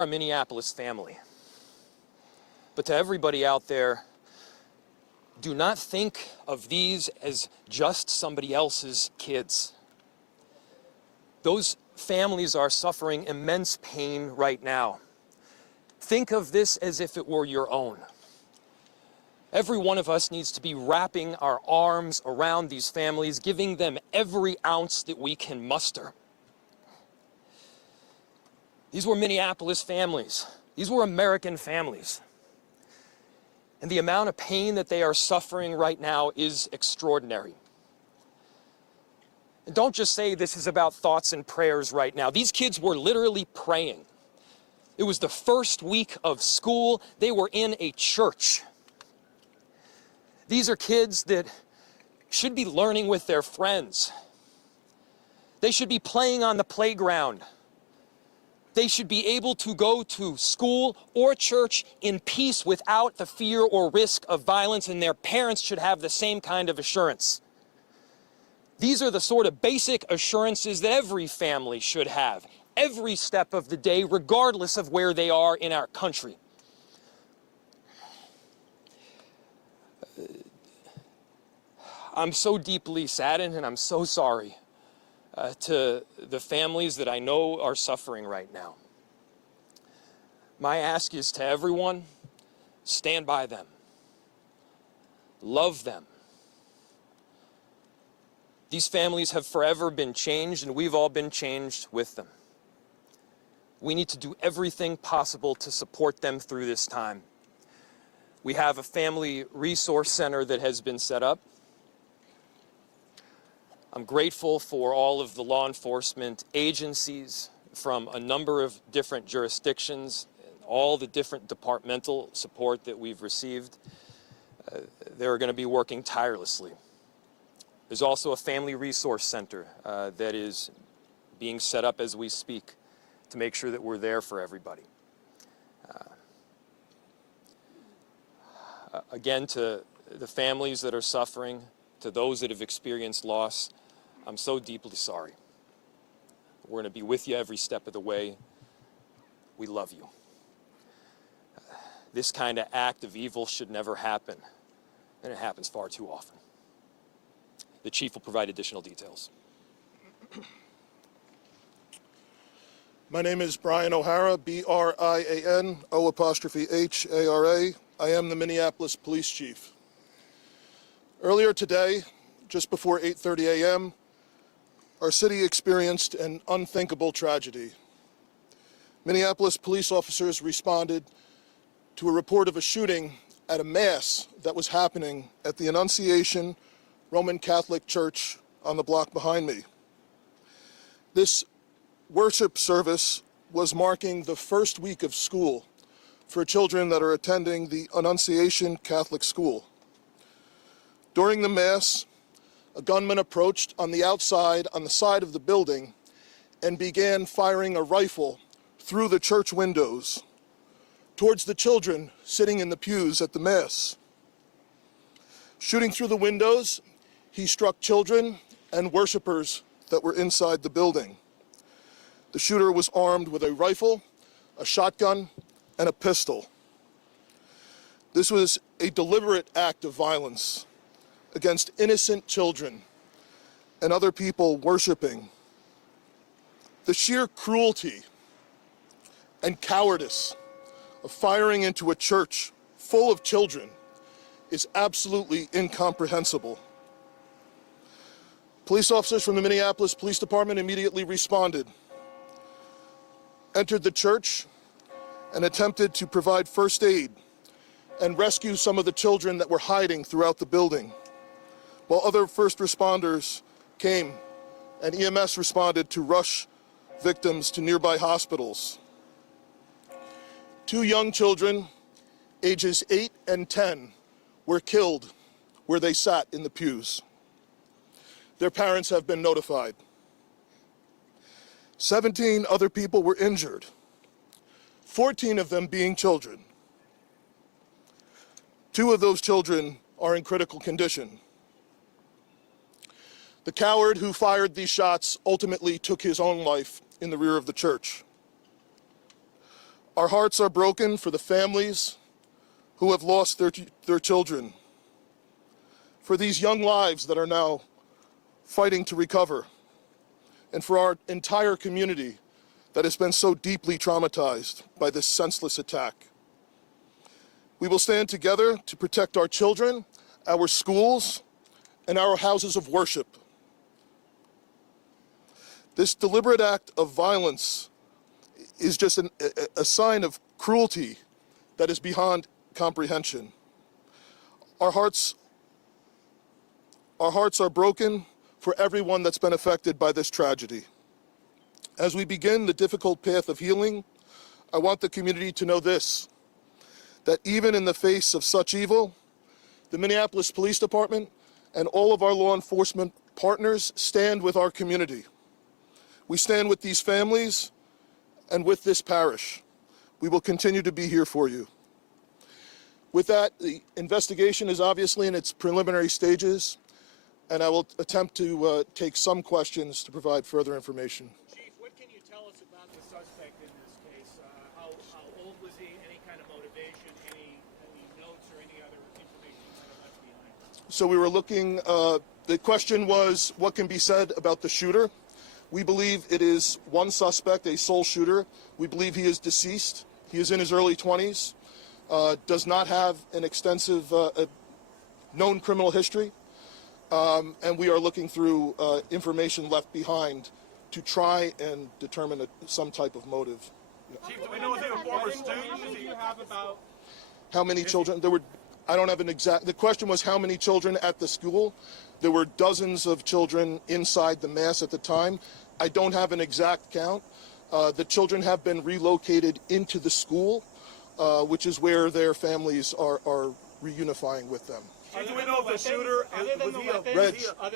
A Minneapolis family. But to everybody out there, do not think of these as just somebody else's kids. Those families are suffering immense pain right now. Think of this as if it were your own. Every one of us needs to be wrapping our arms around these families, giving them every ounce that we can muster. These were Minneapolis families. These were American families. And the amount of pain that they are suffering right now is extraordinary. And don't just say this is about thoughts and prayers right now. These kids were literally praying. It was the first week of school. They were in a church. These are kids that should be learning with their friends. They should be playing on the playground. They should be able to go to school or church in peace without the fear or risk of violence, and their parents should have the same kind of assurance. These are the sort of basic assurances that every family should have, every step of the day, regardless of where they are in our country. I'm so deeply saddened, and I'm so sorry to the families that I know are suffering right now. My ask is to everyone, stand by them. Love them. These families have forever been changed, and we've all been changed with them. We need to do everything possible to support them through this time. We have a family resource center that has been set up. I'm grateful for all of the law enforcement agencies from a number of different jurisdictions, all the different departmental support that we've received. They're going to be working tirelessly. There's also a family resource center that is being set up as we speak to make sure that we're there for everybody. Again, to the families that are suffering, to those that have experienced loss, I'm so deeply sorry. We're going to be with you every step of the way. We love you. This kind of act of evil should never happen, and it happens far too often. The chief will provide additional details. My name is Brian O'Hara, B-R-I-A-N, O''H-A-R-A. I am the Minneapolis Police Chief. Earlier today, just before 8:30 a.m., our city experienced an unthinkable tragedy. Minneapolis police officers responded to a report of a shooting at a mass that was happening at the Annunciation Roman Catholic Church on the block behind me. This worship service was marking the first week of school for children that are attending the Annunciation Catholic School. During the Mass, a gunman approached on the outside, on the side of the building, and began firing a rifle through the church windows towards the children sitting in the pews at the Mass. Shooting through the windows, he struck children and worshipers that were inside the building. The shooter was armed with a rifle, a shotgun, and a pistol. This was a deliberate act of violence against innocent children and other people worshiping. The sheer cruelty and cowardice of firing into a church full of children is absolutely incomprehensible. Police officers from the Minneapolis Police Department immediately responded, entered the church, and attempted to provide first aid and rescue some of the children that were hiding throughout the building, while other first responders came and EMS responded to rush victims to nearby hospitals. 2 young children, ages 8 and 10, were killed where they sat in the pews. Their parents have been notified. 17 other people were injured, 14 of them being children. 2 of those children are in critical condition. The coward who fired these shots ultimately took his own life in the rear of the church. Our hearts are broken for the families who have lost their children, for these young lives that are now fighting to recover, and for our entire community that has been so deeply traumatized by this senseless attack. We will stand together to protect our children, our schools, and our houses of worship. This deliberate act of violence is just a sign of cruelty that is beyond comprehension. Our hearts are broken for everyone that's been affected by this tragedy. As we begin the difficult path of healing, I want the community to know this, that even in the face of such evil, the Minneapolis Police Department and all of our law enforcement partners stand with our community. We stand with these families and with this parish. We will continue to be here for you. With that, the investigation is obviously in its preliminary stages, and I will attempt to take some questions to provide further information. Chief, what can you tell us about the suspect in this case? How old was he? Any kind of motivation? Any notes or any other information you might have left behind? So we were looking, the question was, what can be said about the shooter? We believe it is one suspect, a sole shooter. We believe he is deceased. He is in his early 20s, does not have an extensive known criminal history. And we are looking through information left behind to try and determine some type of motive. Yeah. Chief, do we know if he was a former student? Do you have about How many children? There were, I don't have an exact, the question was how many children at the school. There were dozens of children inside the mass at the time. I don't have an exact count. The children have been relocated into the school, which is where their families are reunifying with them. Do we know if the shooter, other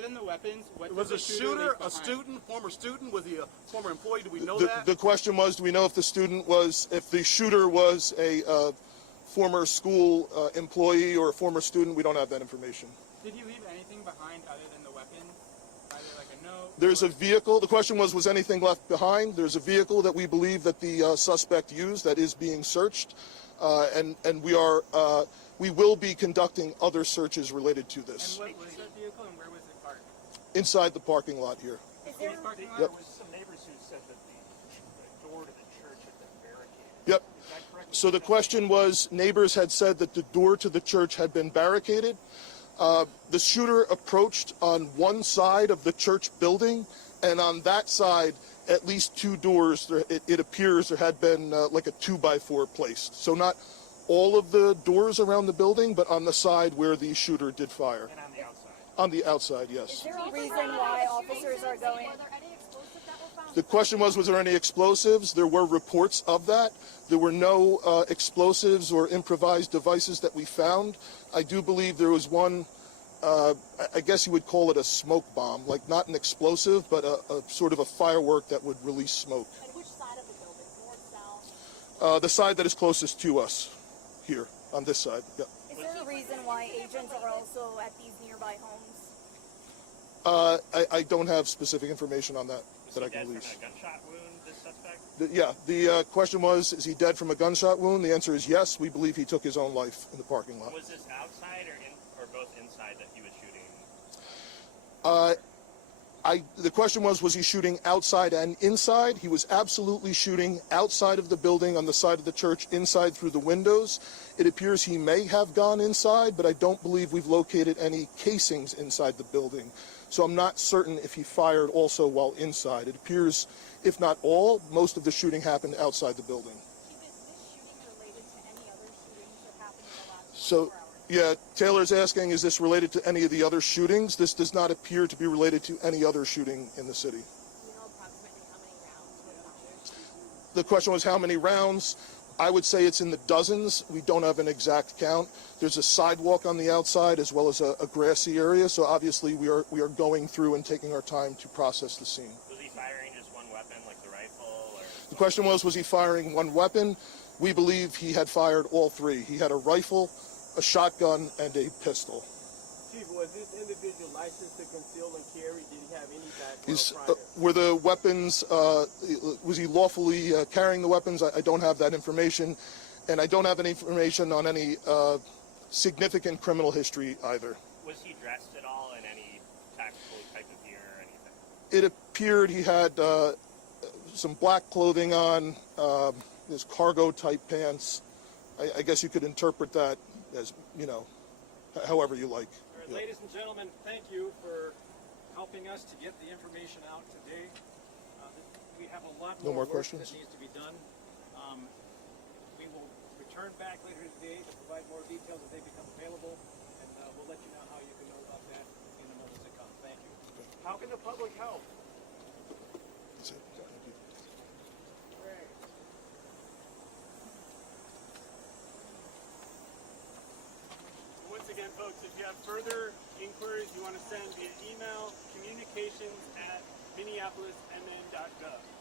than the weapons, was the shooter a student, former student? Was he a former employee? Do we know that? The question was, do we know if the shooter was a former school employee or a former student? We don't have that information. Did he leave anything behind other than the weapon? Either like a note? There's a vehicle. The question was anything left behind? There's a vehicle that we believe that the suspect used that is being searched, and we will be conducting other searches related to this. And what was that vehicle and where was it parked? Inside the parking lot here. Is there parking lot? Yep. There was some neighbors who said that the door to the church had been barricaded. Yep. Is that correct? So the question was, neighbors had said that the door to the church had been barricaded. The shooter approached on one side of the church building, and on that side, at least two doors, it appears there had been like a 2x4 placed. So not all of the doors around the building, but on the side where the shooter did fire. And on the outside? On the outside, yes. Is there a reason why officers are going? Were there any explosives that were found? The question was there any explosives? There were reports of that. There were no explosives or improvised devices that we found. I do believe there was one, I guess you would call it a smoke bomb, like not an explosive, but a sort of a firework that would release smoke. And which side of the building? North, south? The side that is closest to us, here, on this side. Yeah. Is there a reason why agents are also at these nearby homes? I don't have specific information on that I can release. Was he dead from a gunshot wound, this suspect? The question was, is he dead from a gunshot wound? The answer is yes. We believe he took his own life in the parking lot. Was this outside or both inside that he was shooting? The question was he shooting outside and inside? He was absolutely shooting outside of the building on the side of the church, inside through the windows. It appears he may have gone inside, but I don't believe we've located any casings inside the building. So I'm not certain if he fired also while inside. It appears, if not all, most of the shooting happened outside the building. Is this shooting related to any other shootings that happened in the last So, 24 hours? yeah, Taylor's asking, is this related to any of the other shootings? This does not appear to be related to any other shooting in the city. Do you know approximately how many rounds were fired? The question was how many rounds? I would say it's in the dozens. We don't have an exact count. There's a sidewalk on the outside as well as a grassy area, so obviously we are going through and taking our time to process the scene. Was he firing just one weapon, like the rifle? Or... The question was he firing one weapon? We believe he had fired all three. He had a rifle, a shotgun, and a pistol. Chief, was this individual licensed to conceal and carry? Did he have any Is, background prior? were the weapons, was he lawfully carrying the weapons? I don't have that information, and I don't have any information on any significant criminal history either. Was he dressed at all in any tactical type of gear or anything? It appeared he had some black clothing on, his cargo-type pants. I guess you could interpret that as, however you like. All right, ladies and gentlemen, thank you for helping us to get the information out today. We have a lot No more more work questions? that needs to be done. We will return back later today to provide more details as they become available, and we'll let you know how you can know about that in the moments to come. Thank you. How can the public help? That's it. Thank you. Once again, folks, if you have further inquiries you want to send via email, communications@minneapolismn.gov.